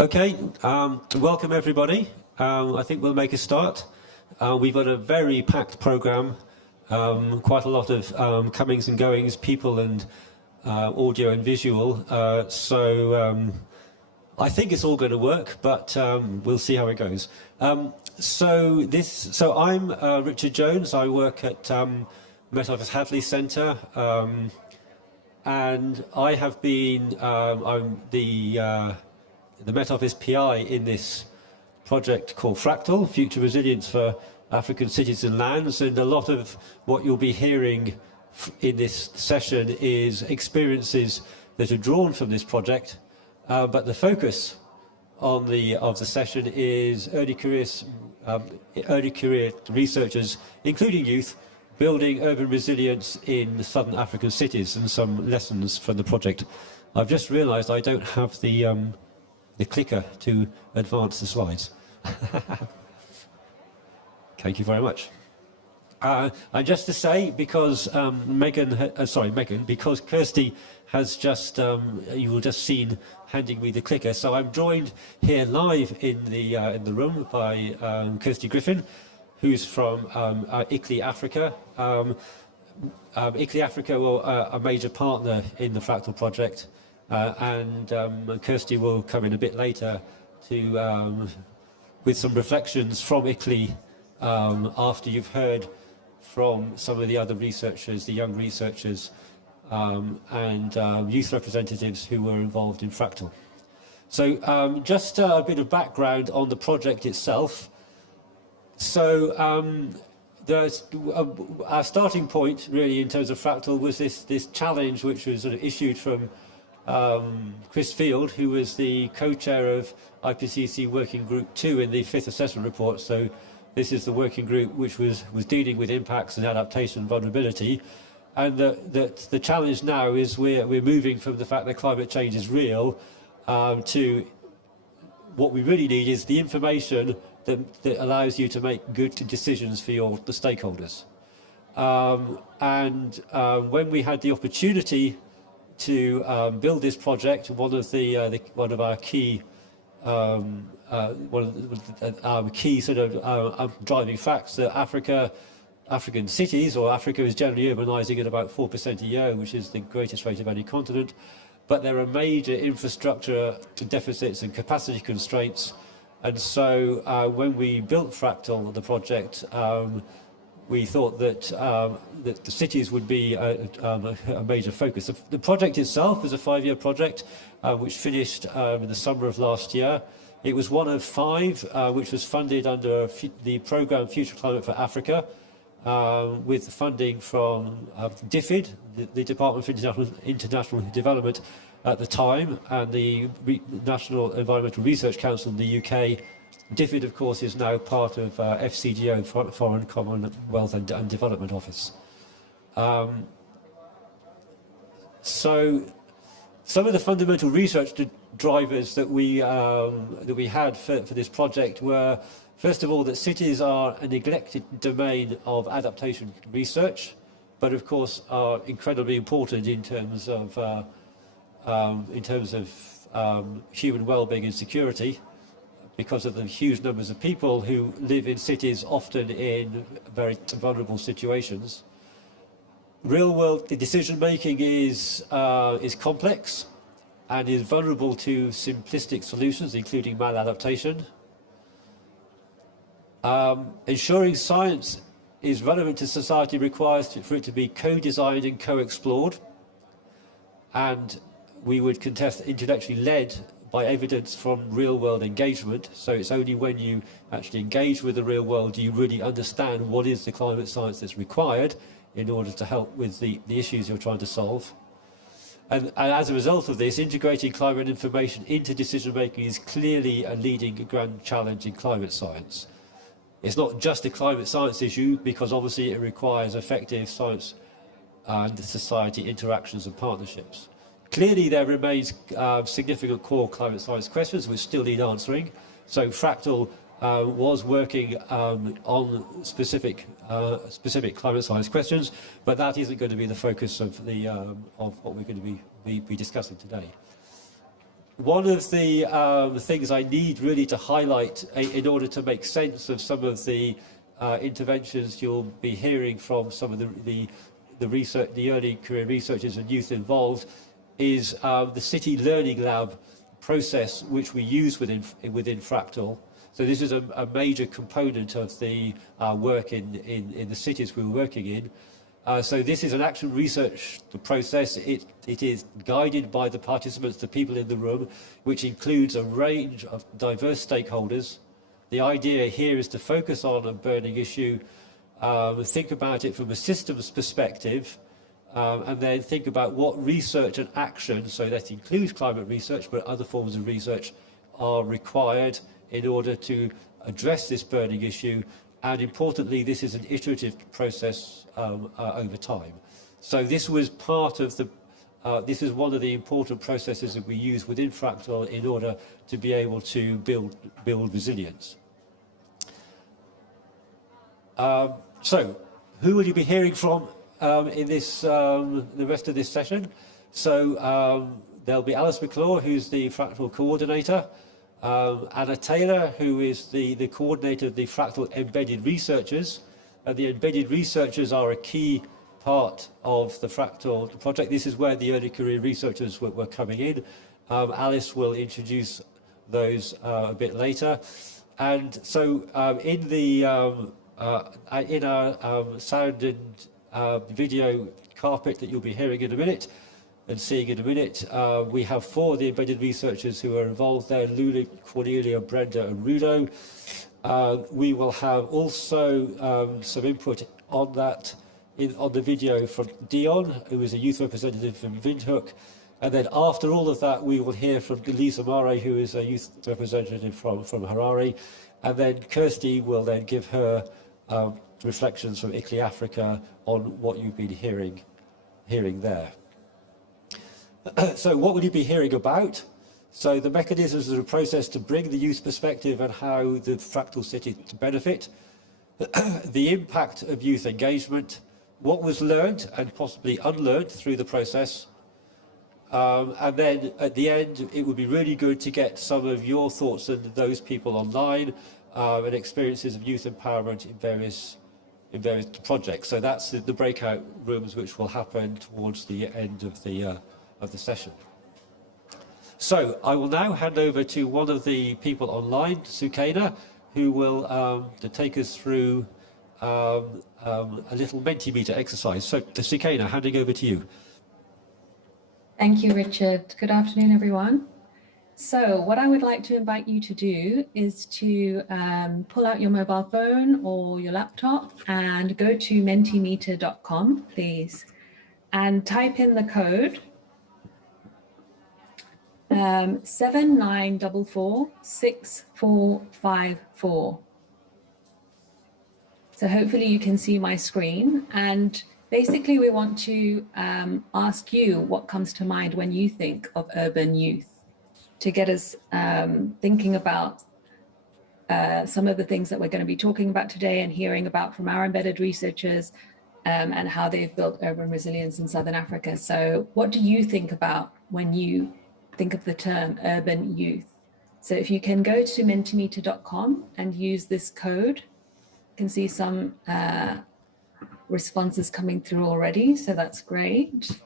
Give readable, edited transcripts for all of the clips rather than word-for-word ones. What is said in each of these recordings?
Okay, welcome everybody. I think we'll make a start. We've got a very packed programme, quite a lot of comings and goings, people and audio and visual. So I think it's all going to work, but we'll see how it goes. So I'm Richard Jones. I work at Met Office Hadley Centre, and I have been I'm the Met Office PI in this project called FRACTAL, Future Resilience for African Cities and Lands, and a lot of what you'll be hearing in this session is experiences that are drawn from this project, but the focus of the session is early career researchers, including youth, building urban resilience in southern African cities, and some lessons from the project. I've just realised I don't have the clicker to advance the slides. Thank you very much. And just to say, because because Kirsty has just, you will just seen handing me the clicker. So I'm joined here live in the room by Kirsty Griffin, who's from ICLEI Africa. ICLEI Africa were a major partner in the FRACTAL project. And Kirsty will come in a bit later to with some reflections from ICLEI after you've heard from some of the other researchers, the young researchers and youth representatives who were involved in FRACTAL. So just a bit of background on the project itself. So our starting point really in terms of FRACTAL was this challenge which was sort of issued from Chris Field, who was the co-chair of IPCC Working Group 2 in the 5th Assessment Report. So this is the working group which was dealing with impacts and adaptation and vulnerability. And the challenge now is we're moving from the fact that climate change is real to what we really need is the information that allows you to make good decisions for the stakeholders. When we had the opportunity to build this project, one of our key sort of driving facts that African cities, or Africa is generally urbanising at about 4% a year, which is the greatest rate of any continent, but there are major infrastructure deficits and capacity constraints. And so when we built FRACTAL, the project, we thought that the cities would be a major focus. The project itself was a 5-year project which finished in the summer of last year. It was one of 5 which was funded under the programme Future Climate for Africa with funding from DFID, the Department of International Development at the time, and the National Environmental Research Council in the UK. DFID, of course, is now part of FCDO, Foreign Commonwealth and Development Office. So some of the fundamental research drivers that we had for this project were, first of all, that cities are a neglected domain of adaptation research, but of course are incredibly important in terms of human well-being and security, because of the huge numbers of people who live in cities, often in very vulnerable situations. Real-world decision-making is complex and is vulnerable to simplistic solutions, including maladaptation. Ensuring science is relevant to society requires for it to be co-designed and co-explored, and we would contest intellectually led by evidence from real-world engagement. So it's only when you actually engage with the real world do you really understand what is the climate science that's required in order to help with the issues you're trying to solve. And as a result of this, integrating climate information into decision-making is clearly a leading grand challenge in climate science. It's not just a climate science issue, because obviously it requires effective science and society interactions and partnerships. Clearly, there remains significant core climate science questions which still need answering. So FRACTAL was working on specific climate science questions, but that isn't going to be the focus of what we're going to be discussing today. one of the things I need really to highlight in order to make sense of some of the interventions you'll be hearing from some of the research, the early career researchers and youth involved, is the City Learning Lab process which we use within FRACTAL. So this is a major component of the work in the cities we're working in. So this is an action research process. It is guided by the participants, the people in the room, which includes a range of diverse stakeholders. The idea here is to focus on a burning issue, think about it from a systems perspective, and then think about what research and action, so that includes climate research, but other forms of research, are required in order to address this burning issue. And importantly, this is an iterative process over time. So this was part of the, this is one of the important processes that we use within FRACTAL in order to be able to build resilience. So, who will you be hearing from in this, the rest of this session? So there'll be Alice McClure, who's the FRACTAL coordinator. Anna Taylor, who is the coordinator of the FRACTAL embedded researchers. The embedded researchers are a key part of the FRACTAL project. This is where the early career researchers were coming in. Alice will introduce those a bit later. And so in our sound and video carpet that you'll be hearing in a minute, and seeing in a minute, we have 4 of the embedded researchers who are involved there: Lulu, Cornelia, Brenda and Rudo. We will have also some input on that on the video from Dion, who is a youth representative from Windhoek. And then after all of that, we will hear from Lisa Mare, who is a youth representative from Harare. And then Kirsty will then give her reflections from ICLEI Africa on what you've been hearing there. So what will you be hearing about? So the mechanisms of the process to bring the youth perspective and how the FRACTAL city to benefit, the impact of youth engagement, what was learned and possibly unlearned through the process, and then at the end it would be really good to get some of your thoughts and those people online and experiences of youth empowerment in various projects. So that's the breakout rooms which will happen towards the end of the session. So I will now hand over to one of the people online, Sukaina, who will to take us through a little Mentimeter exercise. So Sukaina, handing over to you. Thank you, Richard. Good afternoon, everyone. So what I would like to invite you to do is to pull out your mobile phone or your laptop and go to mentimeter.com, please, and type in the code 79446454. So hopefully you can see my screen, and basically we want to ask you what comes to mind when you think of urban youth, to get us thinking about some of the things that we're going to be talking about today and hearing about from our embedded researchers and how they've built urban resilience in Southern Africa. So what do you think about when you think of the term urban youth? So if you can go to mentimeter.com and use this code, you can see some responses coming through already, so that's great.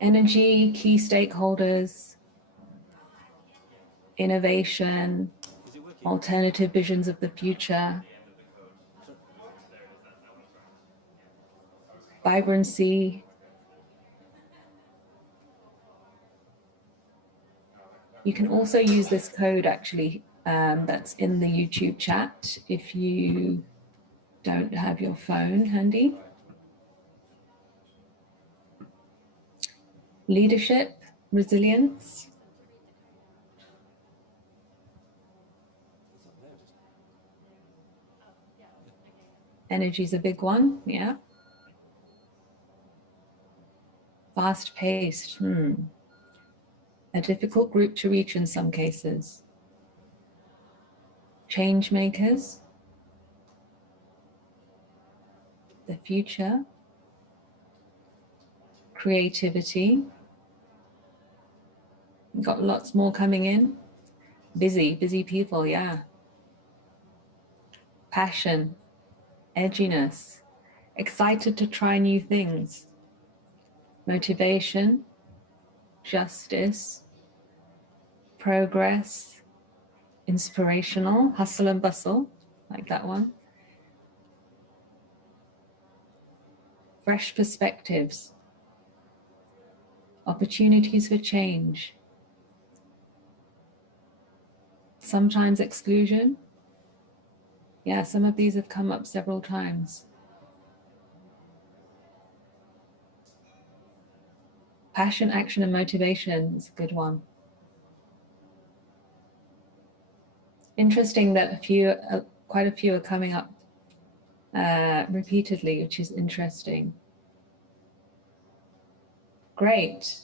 Energy, key stakeholders, innovation, alternative visions of the future, vibrancy, you can also use this code actually that's in the YouTube chat if you don't have your phone handy. Leadership, resilience. Energy is a big one, yeah. Fast-paced, a difficult group to reach in some cases. Change makers, the future, creativity, Got lots more coming in. Busy people, yeah. Passion, edginess, excited to try new things. Motivation, justice, progress, inspirational, hustle and bustle, like that one. Fresh perspectives, opportunities for change, sometimes exclusion. Yeah, some of these have come up several times. Passion, action, and motivation is a good one. Interesting that quite a few are coming up repeatedly, which is interesting. Great.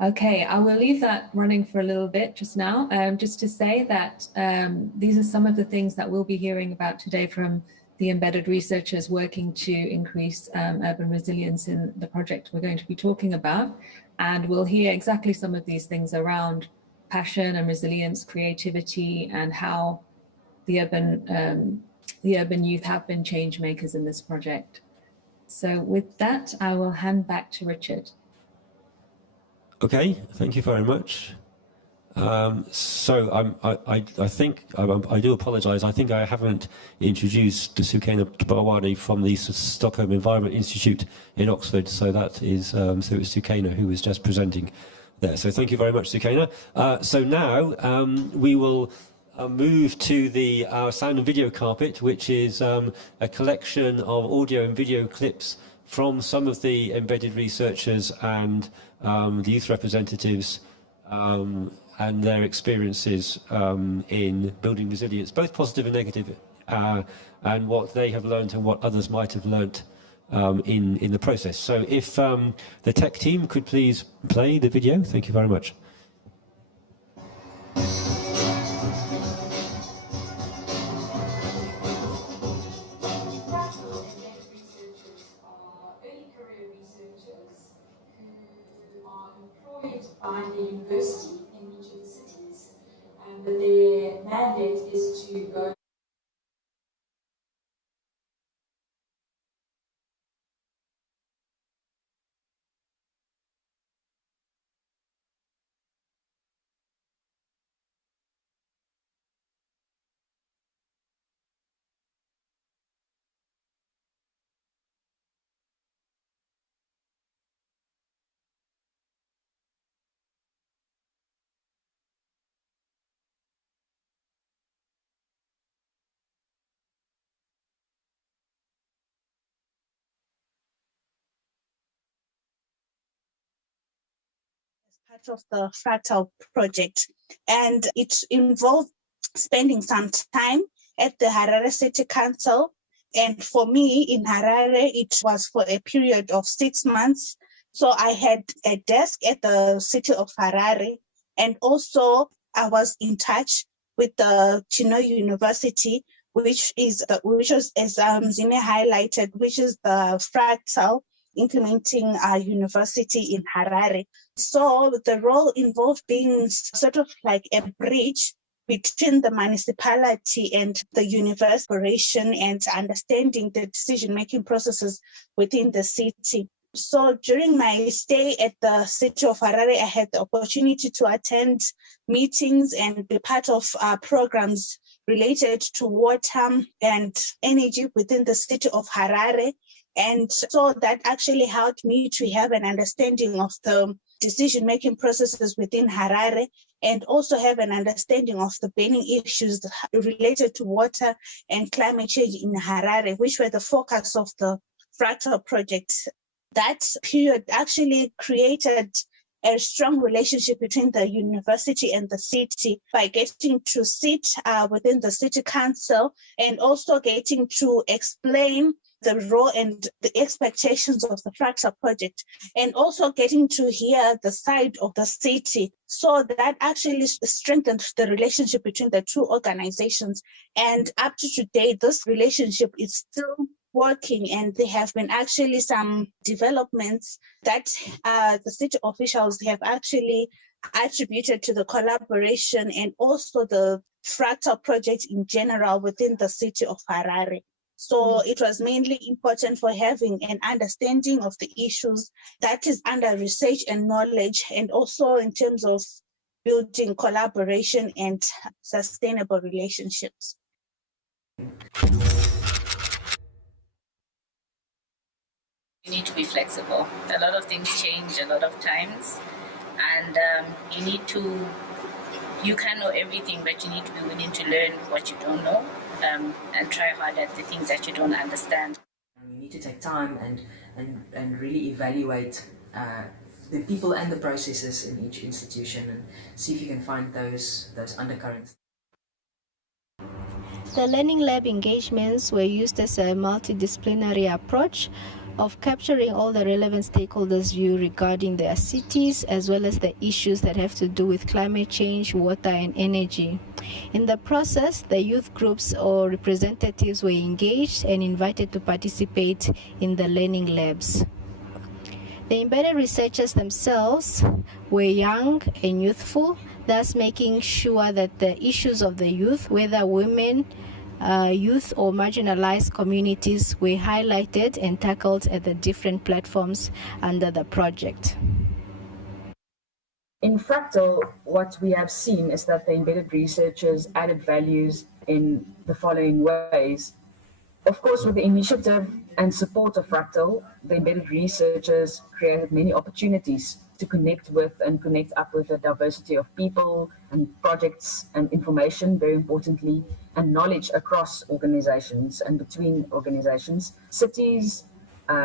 Okay, I will leave that running for a little bit just now, just to say that these are some of the things that we'll be hearing about today from the embedded researchers working to increase urban resilience in the project we're going to be talking about. And we'll hear exactly some of these things around passion and resilience, creativity, and how the urban youth have been change makers in this project. So with that, I will hand back to Richard. Okay, thank you very much. So I think I do apologise. I think I haven't introduced Sukaina Barwani from the Stockholm Environment Institute in Oxford. So that is so it was Sukaina who was just presenting there. So thank you very much, Sukaina. So now we will move to the sound and video carpet, which is a collection of audio and video clips from some of the embedded researchers and the youth representatives and their experiences in building resilience, both positive and negative, and what they have learned and what others might have learnt in the process. So if the tech team could please play the video, thank you very much. By the university in each of the cities, but their mandate is to go part of the FRACTAL project, and it involved spending some time at the Harare City Council. And for me in Harare, it was for a period of 6 months. So I had a desk at the city of Harare, and also I was in touch with the Chino University, which was, as Zine highlighted, which is the FRACTAL implementing a university in Harare. So the role involved being sort of like a bridge between the municipality and the university operation and understanding the decision-making processes within the city. So during my stay at the city of Harare, I had the opportunity to attend meetings and be part of programs related to water and energy within the city of Harare. And so that actually helped me to have an understanding of the decision-making processes within Harare, and also have an understanding of the burning issues related to water and climate change in Harare, which were the focus of the FRACTAL project. That period actually created a strong relationship between the university and the city by getting to sit within the city council and also getting to explain the role and the expectations of the FRACTAL project, and also getting to hear the side of the city. So that actually strengthened the relationship between the two organizations. And up to today, this relationship is still working, and there have been actually some developments that the city officials have actually attributed to the collaboration and also the FRACTAL project in general within the city of Harare. So it was mainly important for having an understanding of the issues that is under research and knowledge, and also in terms of building collaboration and sustainable relationships. You need to be flexible. A lot of things change a lot of times, and you can't know everything, but you need to be willing to learn what you don't know, and try hard at the things that you don't understand. You need to take time and really evaluate the people and the processes in each institution and see if you can find those undercurrents. The Learning Lab engagements were used as a multidisciplinary approach of capturing all the relevant stakeholders' view regarding their cities, as well as the issues that have to do with climate change, water, and energy. In the process, the youth groups or representatives were engaged and invited to participate in the learning labs. The embedded researchers themselves were young and youthful, thus making sure that the issues of the youth, whether women, youth or marginalized communities, were highlighted and tackled at the different platforms under the project. In FRACTAL, what we have seen is that the embedded researchers added values in the following ways. Of course, with the initiative and support of FRACTAL, the embedded researchers created many opportunities to connect with and connect up with a diversity of people and projects and information, very importantly, and knowledge across organizations and between organizations, cities,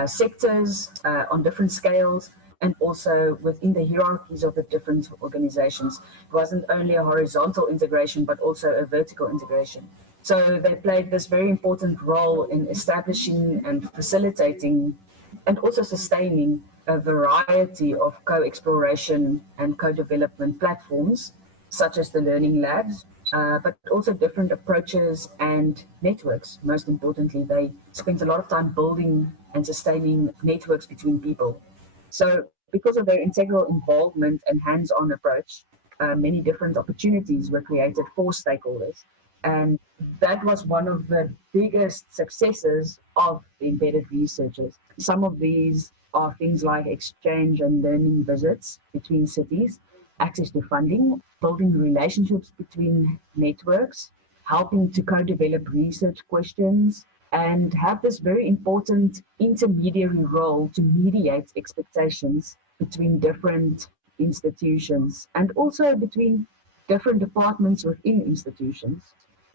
sectors on different scales, and also within the hierarchies of the different organizations. It wasn't only a horizontal integration, but also a vertical integration. So they played this very important role in establishing and facilitating and also sustaining a variety of co-exploration and co-development platforms, such as the learning labs, but also different approaches and networks. Most importantly, they spent a lot of time building and sustaining networks between people. So because of their integral involvement and hands-on approach, many different opportunities were created for stakeholders. And that was one of the biggest successes of the embedded researchers. Some of these are things like exchange and learning visits between cities, access to funding, building relationships between networks, helping to co-develop research questions, and have this very important intermediary role to mediate expectations between different institutions and also between different departments within institutions.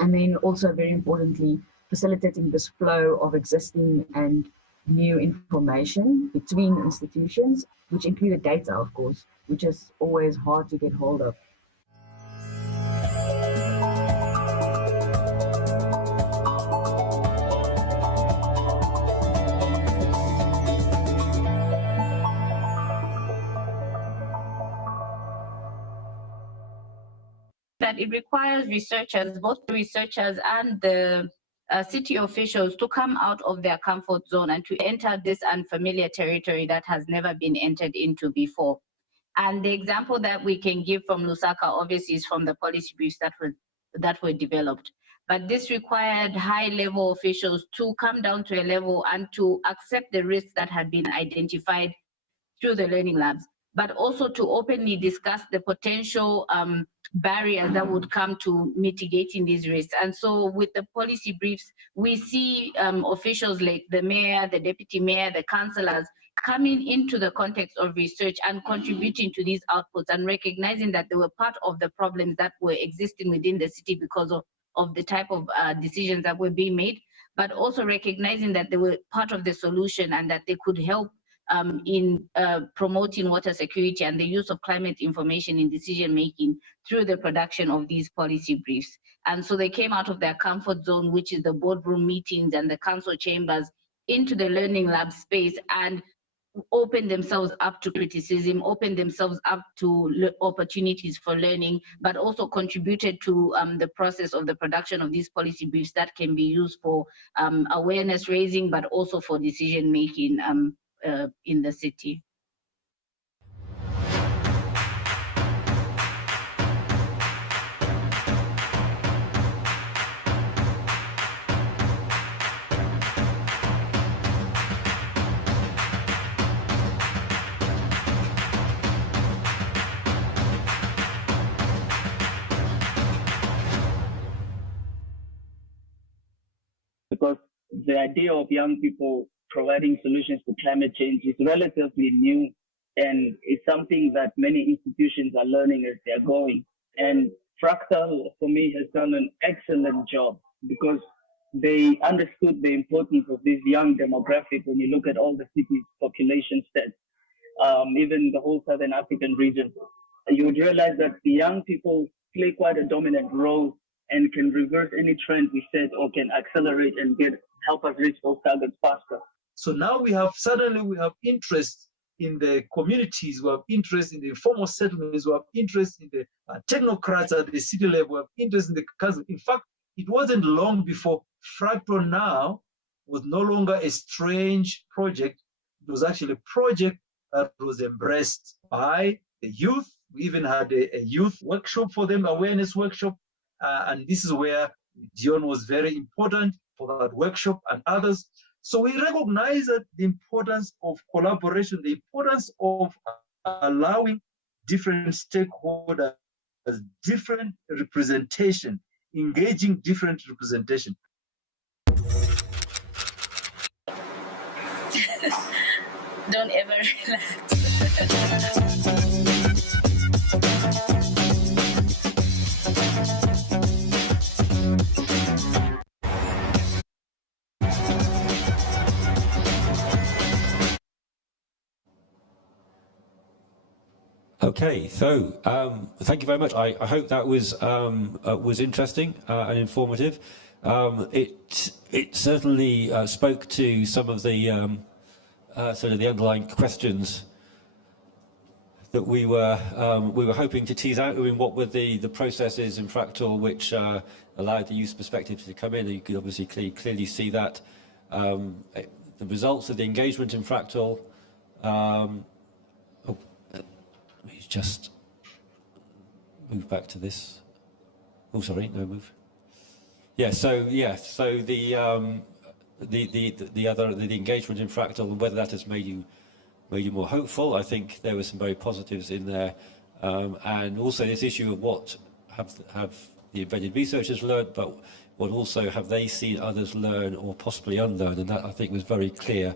And then also very importantly, facilitating this flow of existing and new information between institutions, which included data, of course, which is always hard to get hold of. That it requires researchers, both the researchers and the city officials, to come out of their comfort zone and to enter this unfamiliar territory that has never been entered into before. And the example that we can give from Lusaka, obviously, is from the policy briefs that were developed. But this required high-level officials to come down to a level and to accept the risks that had been identified through the learning labs, but also to openly discuss the potential barriers that would come to mitigating these risks. And so with the policy briefs, we see officials like the mayor, the deputy mayor, the councillors coming into the context of research and contributing to these outputs and recognizing that they were part of the problems that were existing within the city because of the type of decisions that were being made, but also recognizing that they were part of the solution and that they could help in promoting water security and the use of climate information in decision-making through the production of these policy briefs. And so they came out of their comfort zone, which is the boardroom meetings and the council chambers, into the learning lab space, and open themselves up to criticism, open themselves up to opportunities for learning, but also contributed to the process of the production of these policy briefs that can be used for awareness raising, but also for decision making in the city. Because the idea of young people providing solutions to climate change is relatively new, and it's something that many institutions are learning as they're going. And FRACTAL, for me, has done an excellent job because they understood the importance of this young demographic when you look at all the cities' population stats, even the whole Southern African region. You would realize that the young people play quite a dominant role and can reverse any trend we set or can accelerate and help us reach those targets faster. So now we have interest in the communities, we have interest in the informal settlements, we have interest in the technocrats at the city level, we have interest in the council. In fact, it wasn't long before FRACTAL now was no longer a strange project. It was actually a project that was embraced by the youth. We even had a youth workshop for them, awareness workshop. And this is where Dion was very important for that workshop and others. So we recognize that the importance of collaboration, the importance of allowing different stakeholders, different representation, engaging different representation. Don't ever relax. Okay, so thank you very much. I hope that was interesting and informative. It certainly spoke to some of the sort of the underlying questions that we were hoping to tease out. I mean, what were the processes in FRACTAL which allowed the youth perspective to come in? And you could obviously clearly see that the results of the engagement in FRACTAL. Let me just move back to this. Oh, sorry, no move. Yeah. So the engagement in FRACTAL and whether that has made you more hopeful. I think there were some very positives in there, and also this issue of what have the embedded researchers learned, but what also have they seen others learn or possibly unlearn, and that I think was very clear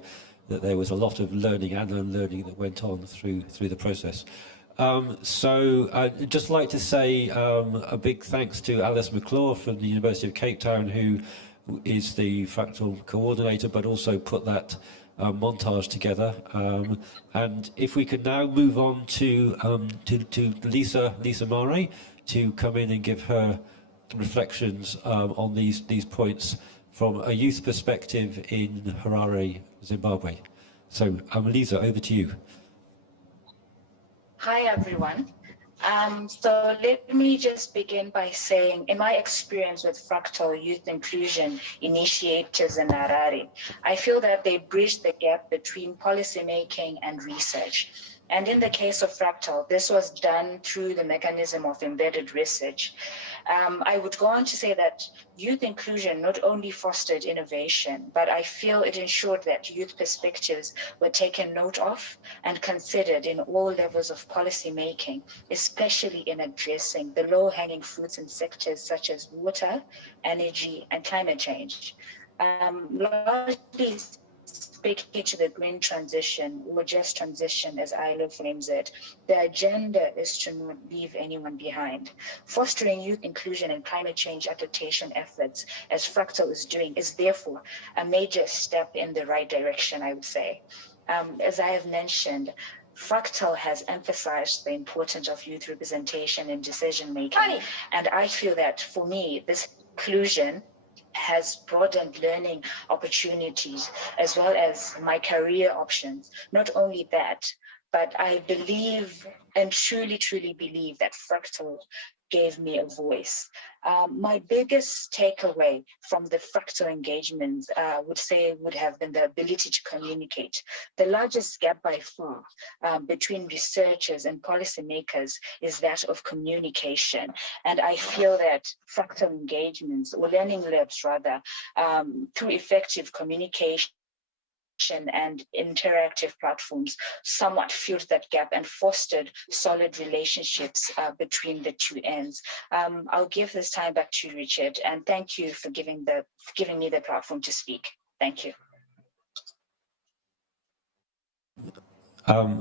that there was a lot of learning and unlearning that went on through the process. So I'd just like to say a big thanks to Alice McClure from the University of Cape Town, who is the FRACTAL coordinator, but also put that montage together. And if we could now move on to Lisa Mare to come in and give her reflections on these points from a youth perspective in Harare, Zimbabwe. So Lisa, over to you. Hi, everyone. So let me just begin by saying, in my experience with FRACTAL youth inclusion initiatives in Harare, I feel that they bridge the gap between policymaking and research. And in the case of FRACTAL, this was done through the mechanism of embedded research. I would go on to say that youth inclusion not only fostered innovation, but I feel it ensured that youth perspectives were taken note of and considered in all levels of policy making, especially in addressing the low-hanging fruits in sectors such as water, energy, and climate change. Largely speaking to the green transition or just transition as ILO frames it, the agenda is to not leave anyone behind. Fostering youth inclusion and climate change adaptation efforts, as FRACTAL is doing, is therefore a major step in the right direction, I would say. As I have mentioned, FRACTAL has emphasized the importance of youth representation in decision making. And I feel that for me, this inclusion has broadened learning opportunities as well as my career options. Not only that, but I believe and truly believe that Fractal gave me a voice. My biggest takeaway from the Fractal engagements would have been the ability to communicate. The largest gap by far between researchers and policymakers is that of communication. And I feel that Fractal engagements, or learning labs rather, through effective communication and interactive platforms somewhat filled that gap and fostered solid relationships between the two ends. I'll give this time back to you, Richard, and thank you for giving me the platform to speak. Thank you.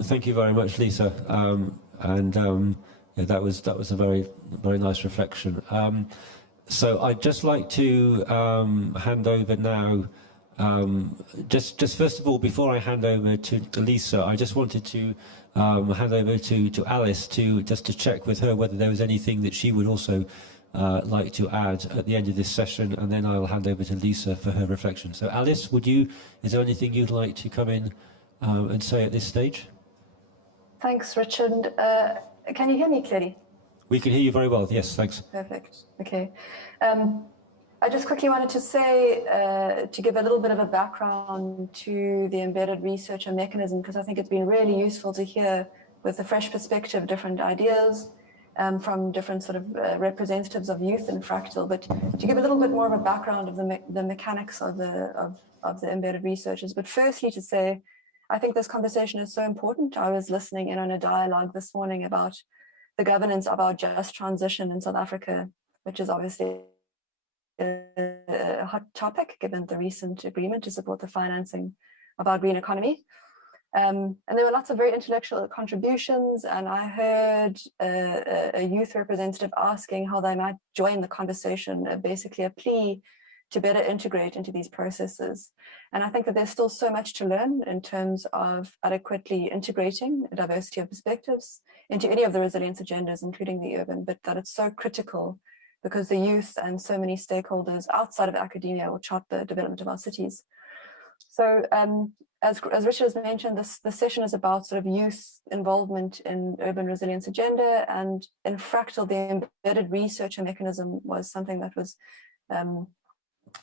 Thank you very much, Lisa. Yeah, that was a very nice reflection. So I'd just like to hand over now. Just first of all, before I hand over to Lisa, I just wanted to hand over to Alice to check with her whether there was anything that she would also like to add at the end of this session, and then I'll hand over to Lisa for her reflection. So Alice, is there anything you'd like to come in and say at this stage? Thanks, Richard. Can you hear me clearly? We can hear you very well, yes, thanks. Perfect, okay. I just quickly wanted to say, to give a little bit of a background to the embedded researcher mechanism, because I think it's been really useful to hear with a fresh perspective, different ideas from different sort of representatives of youth in Fractal, but to give a little bit more of a background of the mechanics of the embedded researchers. But firstly to say, I think this conversation is so important. I was listening in on a dialogue this morning about the governance of our just transition in South Africa, which is obviously a hot topic given the recent agreement to support the financing of our green economy. And there were lots of very intellectual contributions, and I heard a youth representative asking how they might join the conversation, basically a plea to better integrate into these processes. And I think that there's still so much to learn in terms of adequately integrating a diversity of perspectives into any of the resilience agendas, including the urban, but that it's so critical because the youth and so many stakeholders outside of academia will chart the development of our cities. So as Richard has mentioned, this session is about sort of youth involvement in urban resilience agenda, and in Fractal, the embedded researcher mechanism was something that was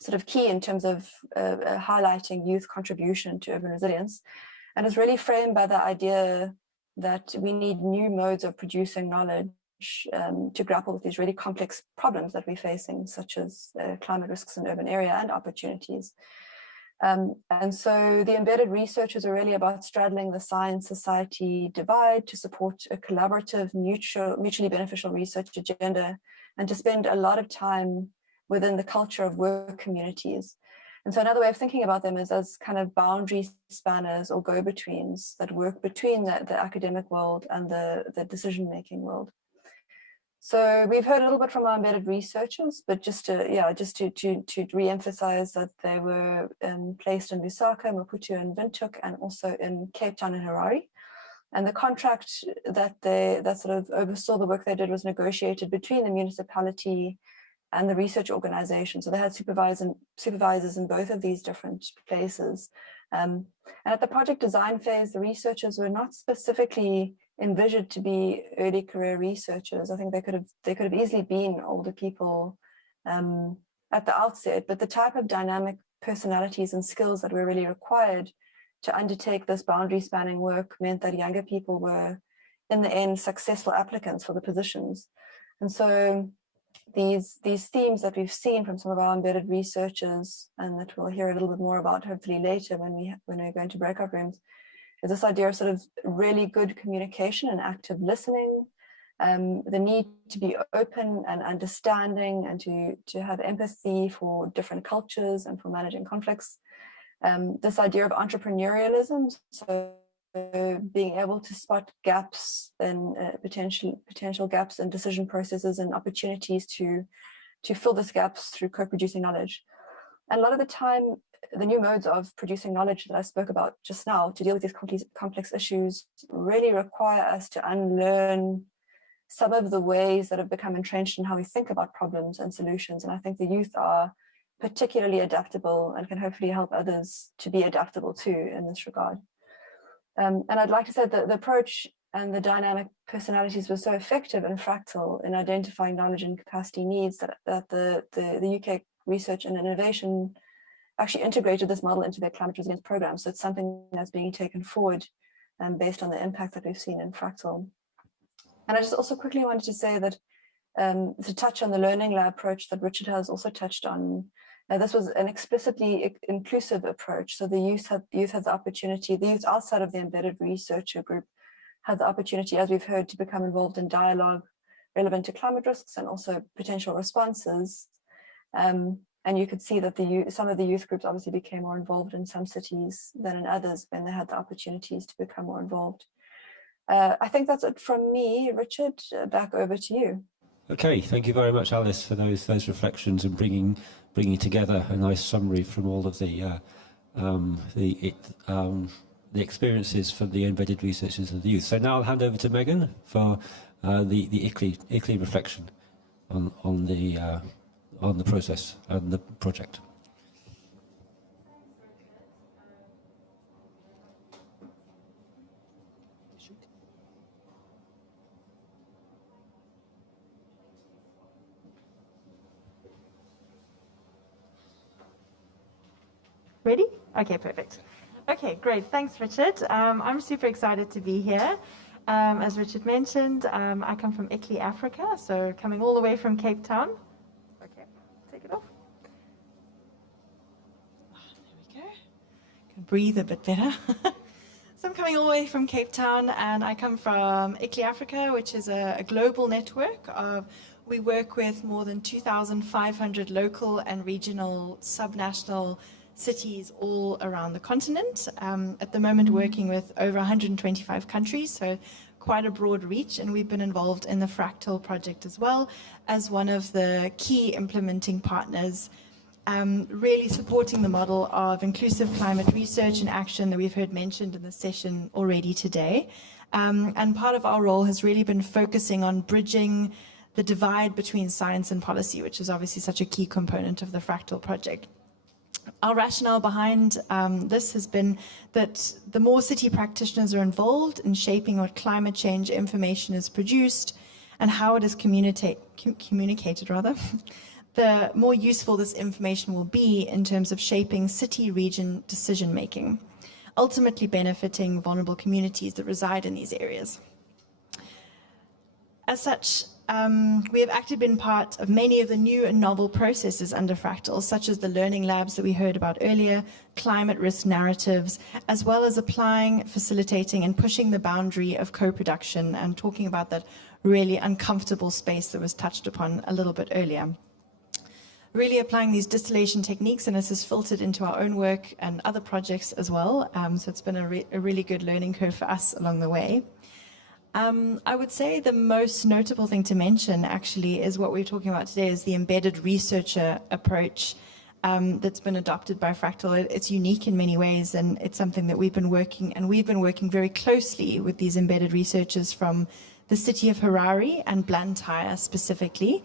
sort of key in terms of highlighting youth contribution to urban resilience, and is really framed by the idea that we need new modes of producing knowledge to grapple with these really complex problems that we're facing, such as climate risks in urban area and opportunities. And so the embedded researchers are really about straddling the science-society divide to support a collaborative, mutually beneficial research agenda, and to spend a lot of time within the culture of work communities. And so another way of thinking about them is as kind of boundary spanners or go-betweens that work between the academic world and the decision-making world. So we've heard a little bit from our embedded researchers, but just to re-emphasize that they were placed in Lusaka, Maputo, and Windhoek, and also in Cape Town and Harare. And the contract that sort of oversaw the work they did was negotiated between the municipality and the research organization. So they had supervisors in both of these different places. And at the project design phase, the researchers were not specifically envisioned to be early career researchers. I think they could have easily been older people at the outset, but the type of dynamic personalities and skills that were really required to undertake this boundary spanning work meant that younger people were, in the end, successful applicants for the positions. And so these themes that we've seen from some of our embedded researchers, and that we'll hear a little bit more about hopefully later when we're going to breakout rooms, is this idea of sort of really good communication and active listening, the need to be open and understanding, and to have empathy for different cultures and for managing conflicts. This idea of entrepreneurialism, so being able to spot gaps and potential gaps in decision processes and opportunities to fill those gaps through co-producing knowledge. And a lot of the time, the new modes of producing knowledge that I spoke about just now to deal with these complex issues really require us to unlearn some of the ways that have become entrenched in how we think about problems and solutions. And I think the youth are particularly adaptable and can hopefully help others to be adaptable too in this regard. And I'd like to say that the approach and the dynamic personalities were so effective in FRACTAL in identifying knowledge and capacity needs that the UK Research and Innovation actually integrated this model into their climate resilience program. So it's something that's being taken forward based on the impact that we've seen in FRACTAL. And I just also quickly wanted to say that to touch on the learning lab approach that Richard has also touched on, this was an explicitly inclusive approach. So the youth had the opportunity, the youth outside of the embedded researcher group had the opportunity, as we've heard, to become involved in dialogue relevant to climate risks and also potential responses. And you could see that some of the youth groups obviously became more involved in some cities than in others when they had the opportunities to become more involved. I think that's it from me. Richard, back over to you. Okay, thank you very much, Alice, for those reflections and bringing together a nice summary from all of the experiences from the embedded researchers and the youth. So now I'll hand over to Megan for the ICLEI reflection on the process and the project. Ready? Okay, perfect. Okay, great. Thanks, Richard. I'm super excited to be here. As Richard mentioned, I come from ICLEI Africa, so coming all the way from Cape Town. Okay, take it off. There we go. Can breathe a bit better. So I'm coming all the way from Cape Town, and I come from ICLEI Africa, which is a global network of. We work with more than 2,500 local and regional subnational cities all around the continent. At the moment working with over 125 countries, so quite a broad reach, and we've been involved in the FRACTAL project as well as one of the key implementing partners, really supporting the model of inclusive climate research and action that we've heard mentioned in the session already today. And part of our role has really been focusing on bridging the divide between science and policy, which is obviously such a key component of the FRACTAL project. Our rationale behind this has been that the more city practitioners are involved in shaping what climate change information is produced and how it is communicated, the more useful this information will be in terms of shaping city-region decision-making, ultimately benefiting vulnerable communities that reside in these areas. As such, we have actively been part of many of the new and novel processes under FRACTAL, such as the learning labs that we heard about earlier, climate risk narratives, as well as applying, facilitating, and pushing the boundary of co-production and talking about that really uncomfortable space that was touched upon a little bit earlier. Really applying these distillation techniques, and this is filtered into our own work and other projects as well. So it's been a really good learning curve for us along the way. I would say the most notable thing to mention actually is what we're talking about today is the embedded researcher approach that's been adopted by FRACTAL. It's unique in many ways, and it's something that we've been working very closely with these embedded researchers from the city of Harare and Blantyre specifically,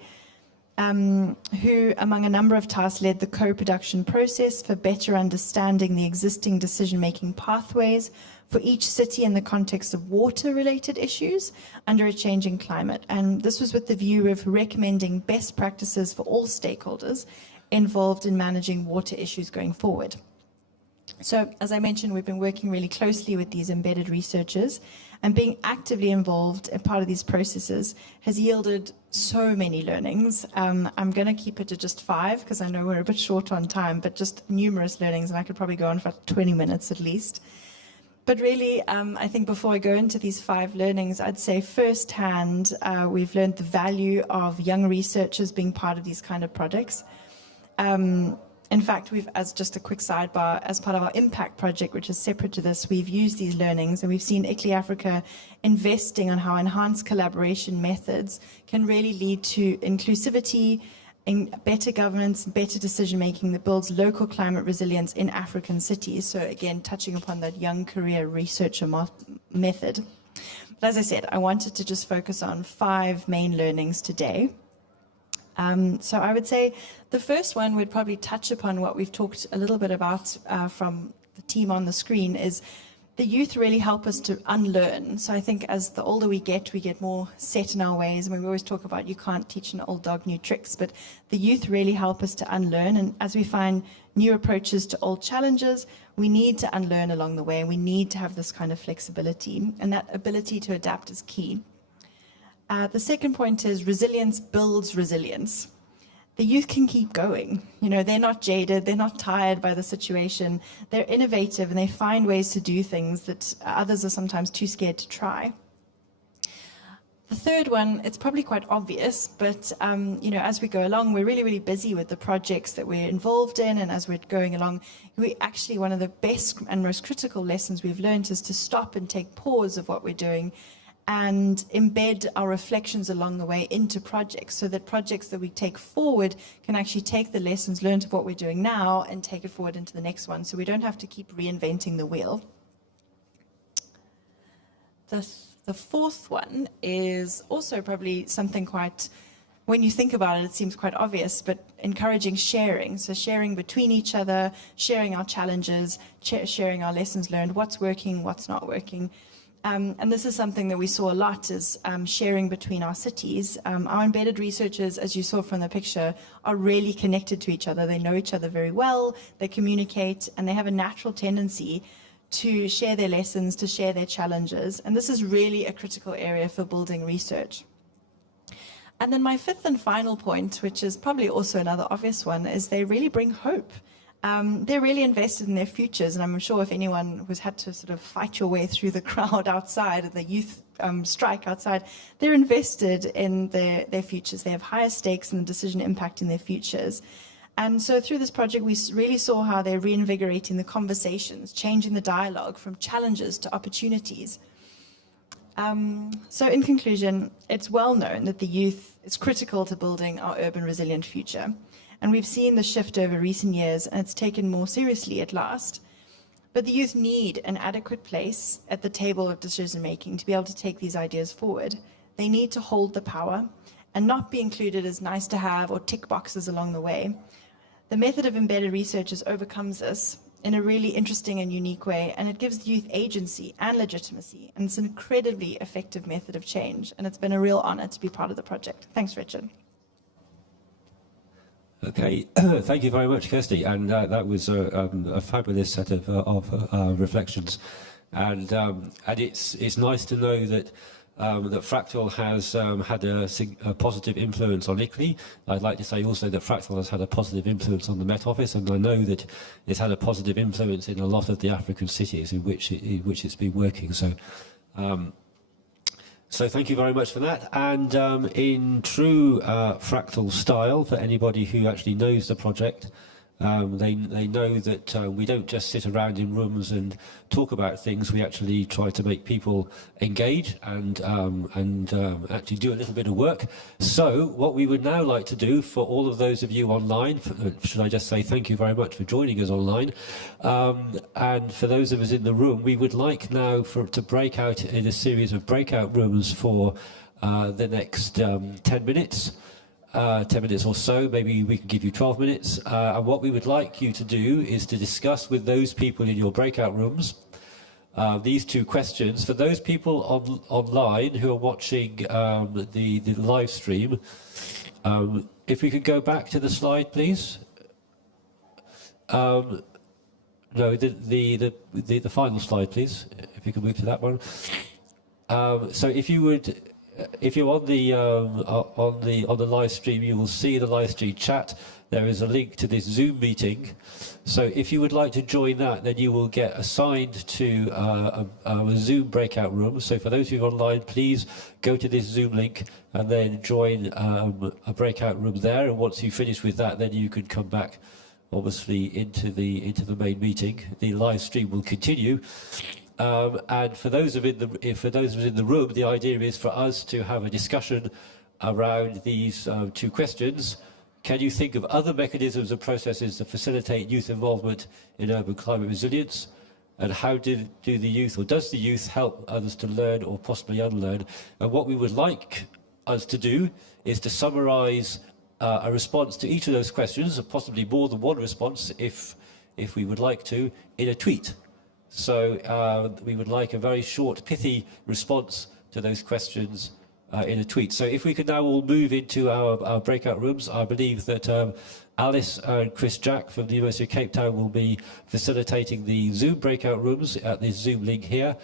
who among a number of tasks led the co-production process for better understanding the existing decision-making pathways for each city in the context of water-related issues under a changing climate. And this was with the view of recommending best practices for all stakeholders involved in managing water issues going forward. So, as I mentioned, we've been working really closely with these embedded researchers, and being actively involved in part of these processes has yielded so many learnings. I'm going to keep it to just 5 because I know we're a bit short on time, but just numerous learnings, and I could probably go on for 20 minutes at least. But really, I think before I go into these 5 learnings, I'd say firsthand, we've learned the value of young researchers being part of these kind of projects. In fact, as just a quick sidebar, as part of our impact project, which is separate to this, we've used these learnings, and we've seen ICLEI Africa investing on how enhanced collaboration methods can really lead to inclusivity, in better governance, better decision-making that builds local climate resilience in African cities. So again, touching upon that young career researcher method. But as I said, I wanted to just focus on 5 main learnings today. So I would say the first one would probably touch upon what we've talked a little bit about from the team on the screen, is the youth really help us to unlearn. So I think as the older we get more set in our ways. I mean, we always talk about you can't teach an old dog new tricks, but the youth really help us to unlearn. And as we find new approaches to old challenges, we need to unlearn along the way, and we need to have this kind of flexibility, and that ability to adapt is key. The second point is resilience builds resilience. The youth can keep going. You know, they're not jaded, they're not tired by the situation. They're innovative and they find ways to do things that others are sometimes too scared to try. The third one, it's probably quite obvious, but you know, as we go along, we're really, really busy with the projects that we're involved in, and as we're going along, one of the best and most critical lessons we've learned is to stop and take pause of what we're doing and embed our reflections along the way into projects, so that projects that we take forward can actually take the lessons learned of what we're doing now and take it forward into the next one, so we don't have to keep reinventing the wheel. The fourth one is also probably something quite, when you think about it, it seems quite obvious, but encouraging sharing. So sharing between each other, sharing our challenges, sharing our lessons learned, what's working, what's not working. And this is something that we saw a lot, is sharing between our cities. Our embedded researchers, as you saw from the picture, are really connected to each other. They know each other very well, they communicate, and they have a natural tendency to share their lessons, to share their challenges. And this is really a critical area for building research. And then my fifth and final point, which is probably also another obvious one, is they really bring hope. They're really invested in their futures, and I'm sure if anyone who's had to sort of fight your way through the crowd outside, of the youth strike outside, they're invested in their futures. They have higher stakes in the decision impacting their futures. And so through this project, we really saw how they're reinvigorating the conversations, changing the dialogue from challenges to opportunities. So in conclusion, it's well known that the youth is critical to building our urban resilient future. And we've seen the shift over recent years, and it's taken more seriously at last. But the youth need an adequate place at the table of decision making to be able to take these ideas forward. They need to hold the power and not be included as nice to have or tick boxes along the way. The method of embedded research overcomes this in a really interesting and unique way, and it gives the youth agency and legitimacy, and it's an incredibly effective method of change, and it's been a real honor to be part of the project. Thanks, Richard. Okay, thank you very much, Kirsty, and that was a fabulous set of reflections, and it's nice to know that that FRACTAL has had a positive influence on ICLEI. I'd like to say also that FRACTAL has had a positive influence on the Met Office, and I know that it's had a positive influence in a lot of the African cities in which it's been working. So. So thank you very much for that, and in true FRACTAL style, for anybody who actually knows the project, they know that we don't just sit around in rooms and talk about things. We actually try to make people engage and actually do a little bit of work. So what we would now like to do, for all of those of you online, should I just say thank you very much for joining us online, and for those of us in the room, we would like now to break out in a series of breakout rooms for the next 10 minutes. 10 minutes or so, maybe we can give you 12 minutes. And what we would like you to do is to discuss with those people in your breakout rooms these two questions. For those people online who are watching the live stream, if we could go back to the slide, please. No, the final slide, please. If you could move to that one. So if you would. If you're on the live stream, you will see the live stream chat. There is a link to this Zoom meeting. So if you would like to join that, then you will get assigned to a Zoom breakout room. So for those of you online, please go to this Zoom link and then join a breakout room there. And once you finish with that, then you can come back, obviously, into the main meeting. The live stream will continue. And for those of us in the room, the idea is for us to have a discussion around these two questions. Can you think of other mechanisms and processes to facilitate youth involvement in urban climate resilience? And how do the youth, or does the youth, help others to learn or possibly unlearn? And what we would like us to do is to summarise a response to each of those questions, or possibly more than one response if we would like to, in a tweet. So we would like a very short, pithy response to those questions in a tweet. So if we could now all move into our breakout rooms, I believe that Alice and Chris Jack from the University of Cape Town will be facilitating the Zoom breakout rooms at this Zoom link here.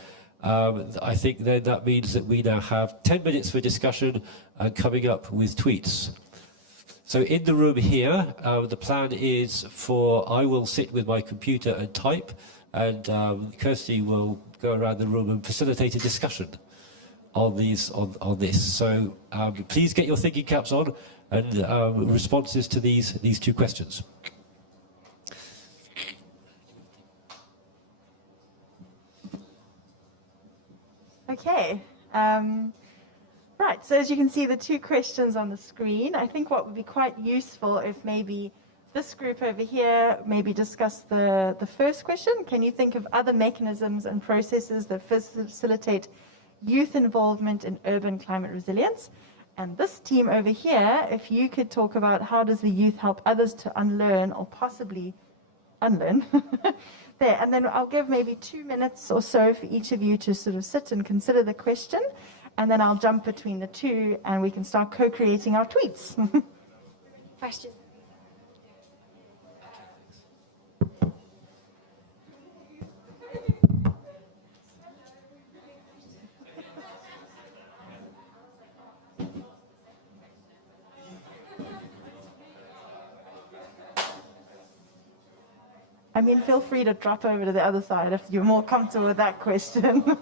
I think then that means that we now have 10 minutes for discussion and coming up with tweets. So in the room here, the plan is I will sit with my computer and type, and Kirsty will go around the room and facilitate a discussion on this. So please get your thinking caps on and responses to these two questions. Okay. Right, so as you can see, the two questions on the screen, I think what would be quite useful if maybe this group over here maybe discuss the first question. Can you think of other mechanisms and processes that facilitate youth involvement in urban climate resilience? And this team over here, if you could talk about how does the youth help others to unlearn or possibly unlearn. There, and then I'll give maybe 2 minutes or so for each of you to sort of sit and consider the question, and then I'll jump between the two and we can start co-creating our tweets. Question. I mean, feel free to drop over to the other side if you're more comfortable with that question.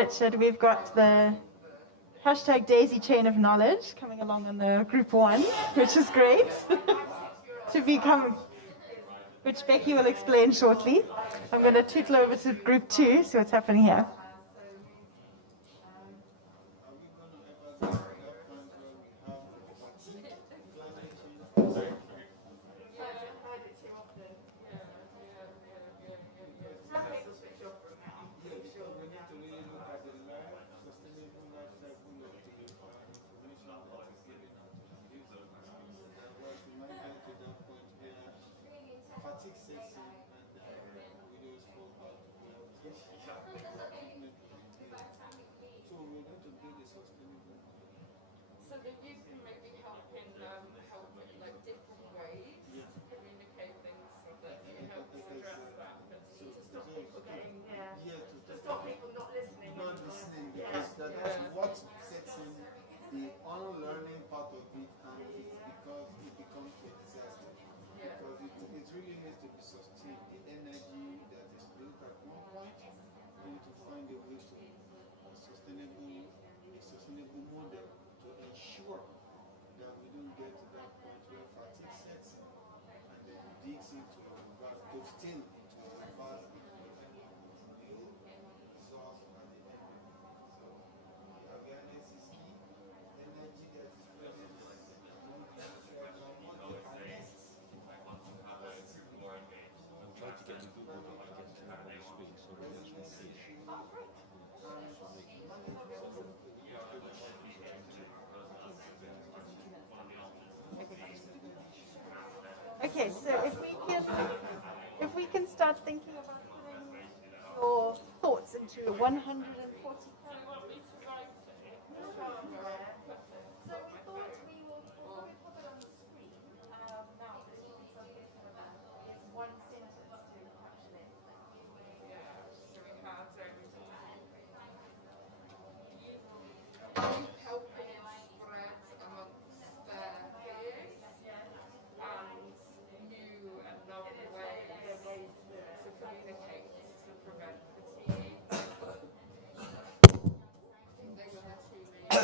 Richard, we've got the hashtag Daisy Chain of Knowledge coming along on the group 1, which is great. To become, which Becky will explain shortly. I'm going to tootle over to group 2, see what's happening here. So the youth can maybe help in like different ways to communicate things so that it helps address that. To stop people getting to stop people not listening. Not listening, because that's what sets in the unlearning part of it, and it's because it becomes a disaster. Because it really needs to be sustained. The energy that is built at one point, we need to find a way to a sustainable model to ensure that we don't get to that point where fatigue sets in and then digs into a vast, to still into a vast source at the end. So the awareness is key. Energy that is present, I'm trying to get the Google Doc to get to on the screen so we actually see it. Okay, so if we can start thinking about putting your thoughts into 140 characters. So we thought we will, before we put it on the screen, now this is something for that is one sentence to encapsulate. So we have helping spread amongst their peers and new and novel ways to communicate to prevent fatigue. They were the two main things.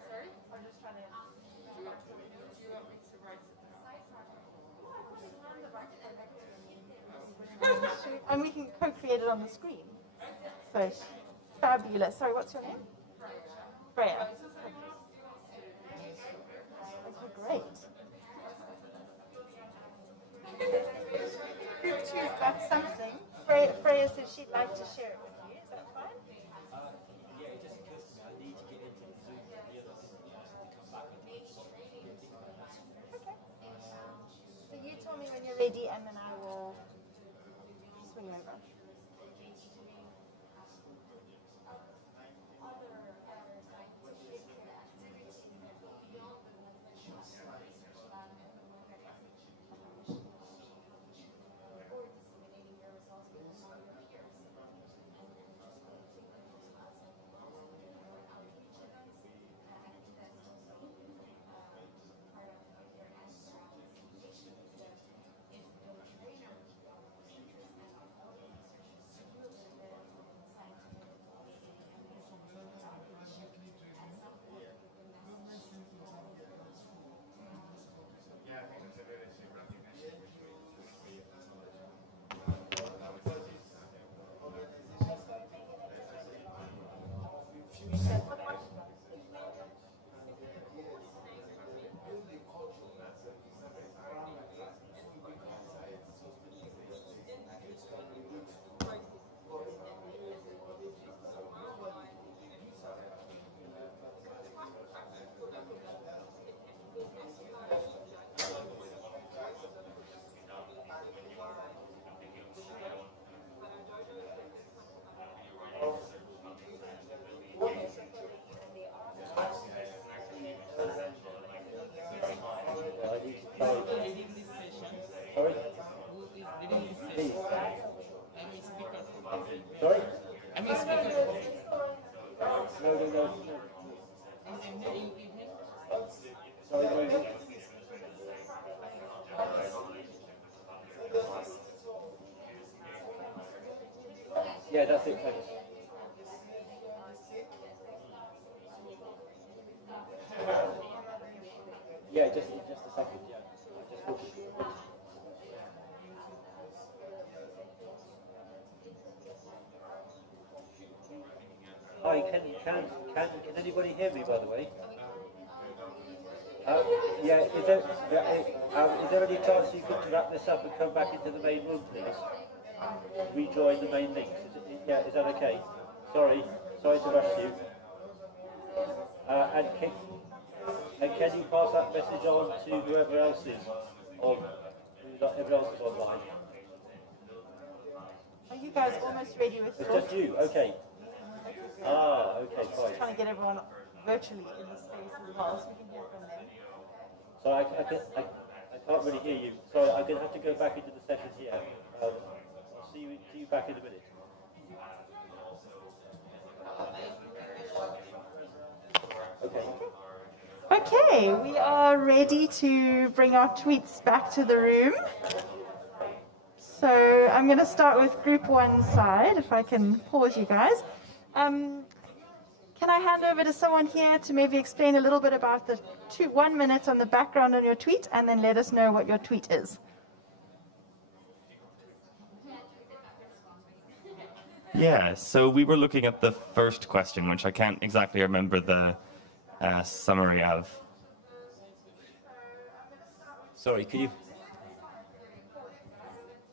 Sorry? I'm just trying to. Do you want me to write it down? And we can co-create it on the screen. So fabulous. Sorry, what's your name? Freya. Okay, great. Group 2's got something. Freya said she'd like to share it with you. Is that fine? Yeah, it just occurs to me I need to get into the Zoom and the other thing to come back and Okay. So you tell me when you're ready and then I will swing over. Sorry? I'm a speaker. No. Sorry, Yeah, that's it, thanks. Yeah, just a second, yeah. Hi, can anybody hear me, by the way? Yeah, is there any chance you could wrap this up and come back into the main room, please? Rejoin the main links. Is that okay? Sorry to rush you. And can you pass that message on to whoever else is online? Are you guys almost ready with It's your... just you, okay. Okay, fine. Trying to get everyone virtually in the space as well, so we can hear from them. So I can't really hear you. Sorry, I'm going to have to go back into the session here. I'll see you back in a minute. Okay, we are ready to bring our tweets back to the room. So I'm going to start with group one side, if I can pause you guys. Can I hand over to someone here to maybe explain a little bit about the 1 minute on the background on your tweet, and then let us know what your tweet is? Yeah, so we were looking at the first question, which I can't exactly remember the summary of. Sorry, can you...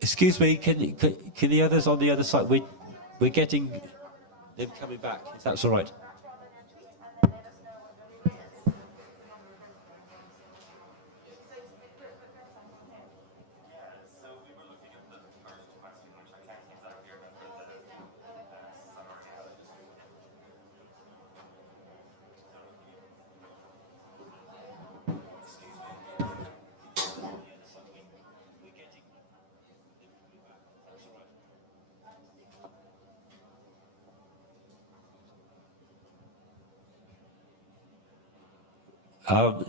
Excuse me, can the others on the other side... We're getting them coming back, if that's all right.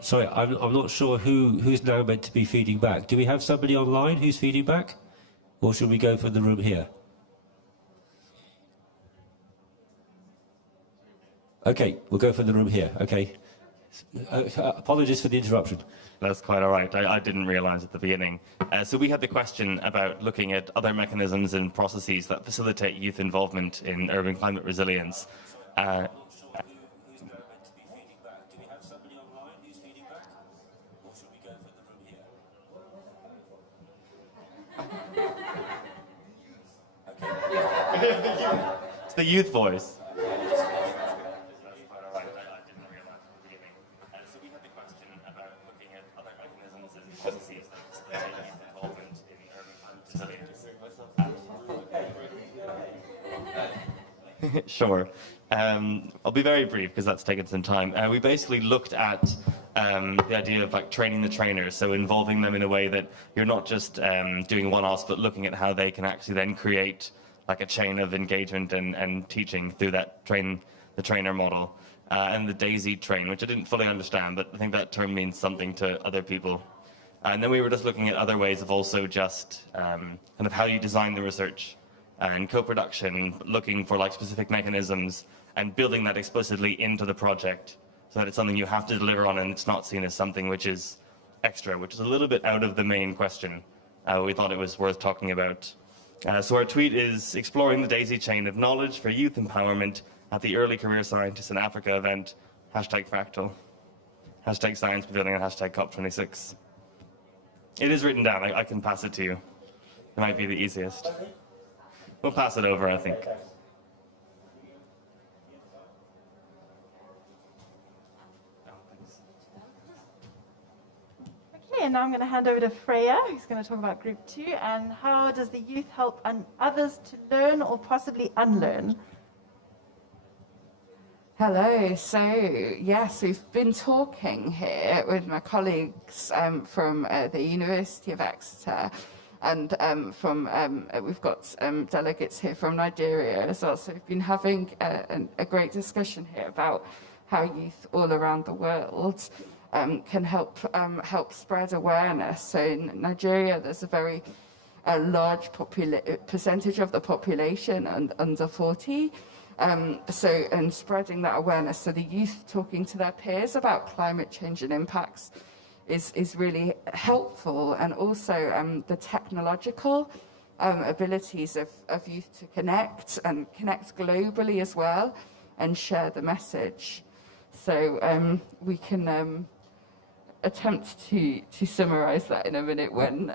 Sorry, I'm not sure who's now meant to be feeding back. Do we have somebody online who's feeding back? Or should we go for the room here? Okay, we'll go for the room here. Okay. Apologies for the interruption. That's quite all right. I didn't realize at the beginning. So we had the question about looking at other mechanisms and processes that facilitate youth involvement in urban climate resilience. It's the youth voice. Sure. I'll be very brief because that's taken some time. We basically looked at the idea of like training the trainers, so involving them in a way that you're not just doing one-offs, but looking at how they can actually then create like a chain of engagement and teaching through that the trainer model. And the DAISY train, which I didn't fully understand, but I think that term means something to other people. And then we were just looking at other ways of also just kind of how you design the research and co-production, looking for like specific mechanisms and building that explicitly into the project so that it's something you have to deliver on and it's not seen as something which is extra, which is a little bit out of the main question. We thought it was worth talking about. So our tweet is exploring the DAISY chain of knowledge for youth empowerment at the Early Career Scientists in Africa event, #FRACTAL, #Science Pavilion, and #COP26. It is written down. I can pass it to you. It might be the easiest. We'll pass it over, I think. Okay, and now I'm going to hand over to Freya, who's going to talk about Group 2, and how does the youth help others to learn or possibly unlearn? Hello. So, yes, we've been talking here with my colleagues from the University of Exeter, and we've got delegates here from Nigeria as well. So we've been having a great discussion here about how youth all around the world can help spread awareness. So in Nigeria, there's a very a large percentage of the population under 40. And spreading that awareness, so the youth talking to their peers about climate change and impacts is really helpful, and also the technological abilities of youth to connect globally as well and share the message. So we can attempt to summarize that in a minute when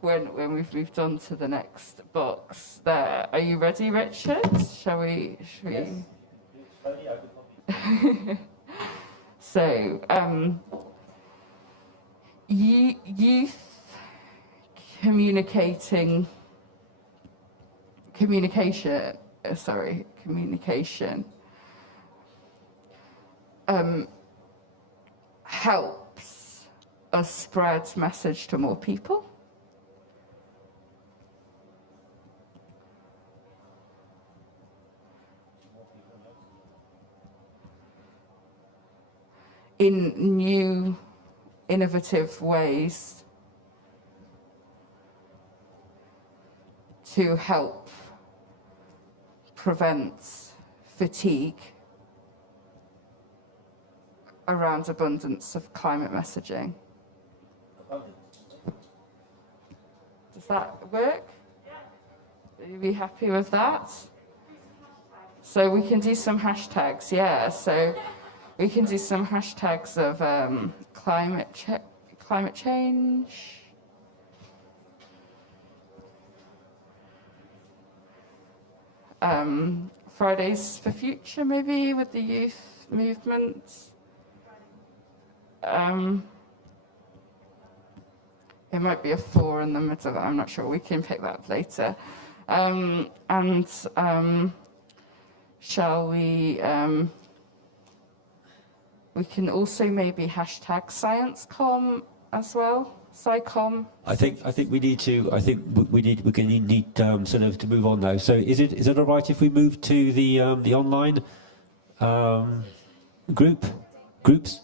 when we've moved on to the next box there. Are you ready, Richard? Shall we? Yes. So youth communication helps us spread message to more people. In new, innovative ways to help prevent fatigue around abundance of climate messaging. Does that work? Are you happy with that? So we can do some hashtags, yeah. So we can do some hashtags of climate change. Fridays for Future, maybe, with the youth movement. It might be a 4 in the middle, I'm not sure, we can pick that up later. Shall we, we can also maybe hashtag ScienceCom as well, SciCom. I think we need to. I think we need sort of to move on now. So is it all right if we move to the online groups?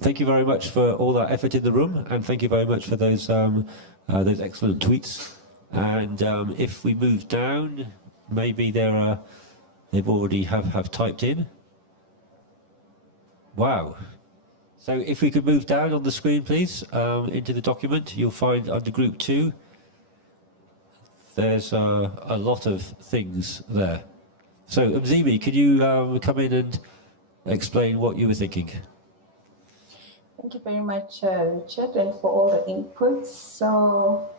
Thank you very much for all that effort in the room, and thank you very much for those excellent tweets. And if we move down, maybe they've already have typed in. Wow. So if we could move down on the screen, please, into the document, you'll find under Group 2, there's a lot of things there. So, Mzimi, could you come in and explain what you were thinking? Thank you very much, Richard, and for all the inputs. So,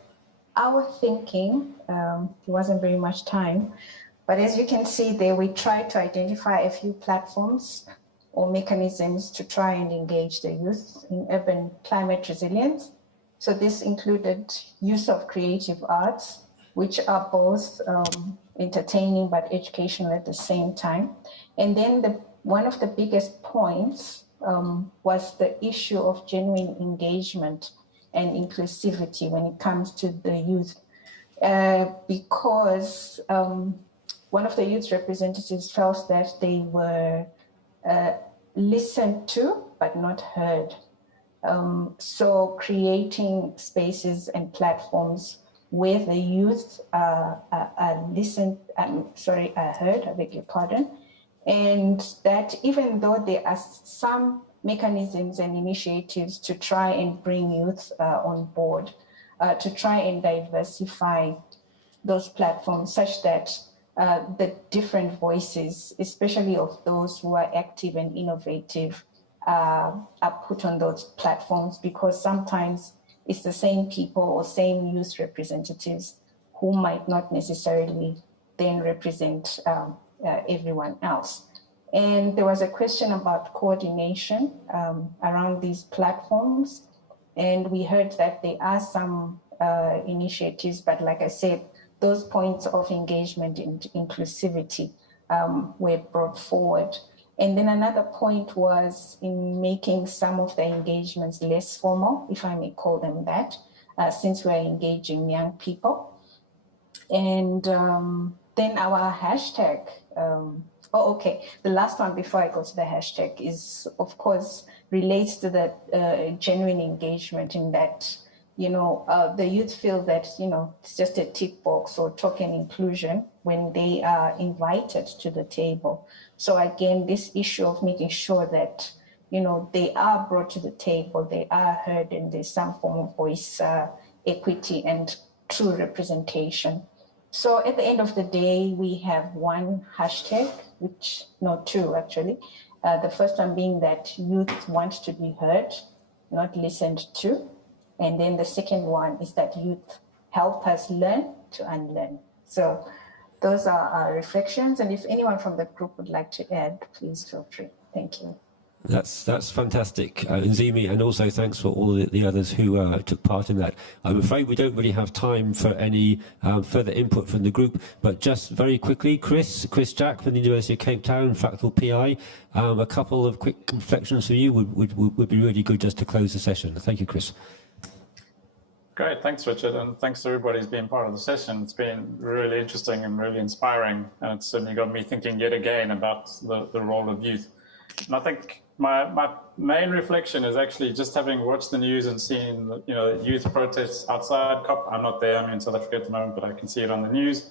our thinking, there wasn't very much time, but as you can see there, we tried to identify a few platforms or mechanisms to try and engage the youth in urban climate resilience. So this included use of creative arts, which are both entertaining but educational at the same time. And then one of the biggest points was the issue of genuine engagement and inclusivity when it comes to the youth. Because one of the youth representatives felt that they were listened to but not heard. So creating spaces and platforms where the youth are heard, I beg your pardon, and that even though there are some mechanisms and initiatives to try and bring youth on board, to try and diversify those platforms such that the different voices, especially of those who are active and innovative, are put on those platforms, because sometimes it's the same people or same youth representatives who might not necessarily then represent everyone else. And there was a question about coordination around these platforms. And we heard that there are some initiatives, but like I said, those points of engagement and inclusivity were brought forward. And then another point was in making some of the engagements less formal, if I may call them that, since we're engaging young people. And then our hashtag, the last one before I go to the hashtag is, of course, relates to the genuine engagement, in that the youth feel that, it's just a tick box or token inclusion when they are invited to the table. So again, this issue of making sure that, they are brought to the table, they are heard, and there's some form of voice equity and true representation. So at the end of the day, we have one hashtag, two actually. The first one being that youth want to be heard, not listened to. And then the second one is that youth help us learn to unlearn. So those are our reflections. And if anyone from the group would like to add, please feel free. Thank you. That's fantastic, Nzimi, and also thanks for all the others who took part in that. I'm afraid we don't really have time for any further input from the group, but just very quickly, Chris Jack from the University of Cape Town, FRACTAL PI, a couple of quick reflections from you would be really good just to close the session. Thank you, Chris. Great, thanks Richard, and thanks to everybody who's been part of the session. It's been really interesting and really inspiring, and it's certainly got me thinking yet again about the role of youth. And I think my main reflection is actually just having watched the news and seen youth protests outside COP. I'm not there, I'm in South Africa at the moment, but I can see it on the news.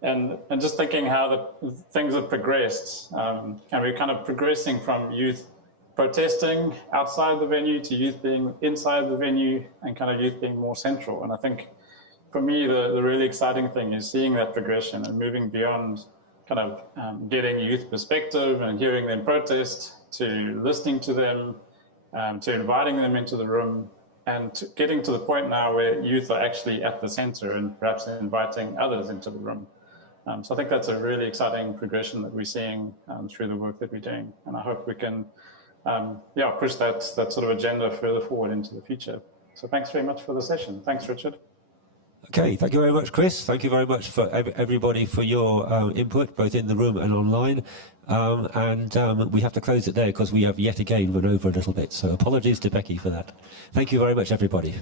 And just thinking how things have progressed, and we're kind of progressing from youth protesting outside the venue to youth being inside the venue and kind of youth being more central. And I think for me, the really exciting thing is seeing that progression and moving beyond kind of getting youth perspective and hearing them protest, to listening to them, to inviting them into the room, and to getting to the point now where youth are actually at the center and perhaps inviting others into the room. So I think that's a really exciting progression that we're seeing through the work that we're doing. And I hope we can push that sort of agenda further forward into the future. So thanks very much for the session. Thanks, Richard. Okay, thank you very much, Chris. Thank you very much for everybody for your input, both in the room and online. We have to close it there because we have yet again run over a little bit. So apologies to Becky for that. Thank you very much, everybody.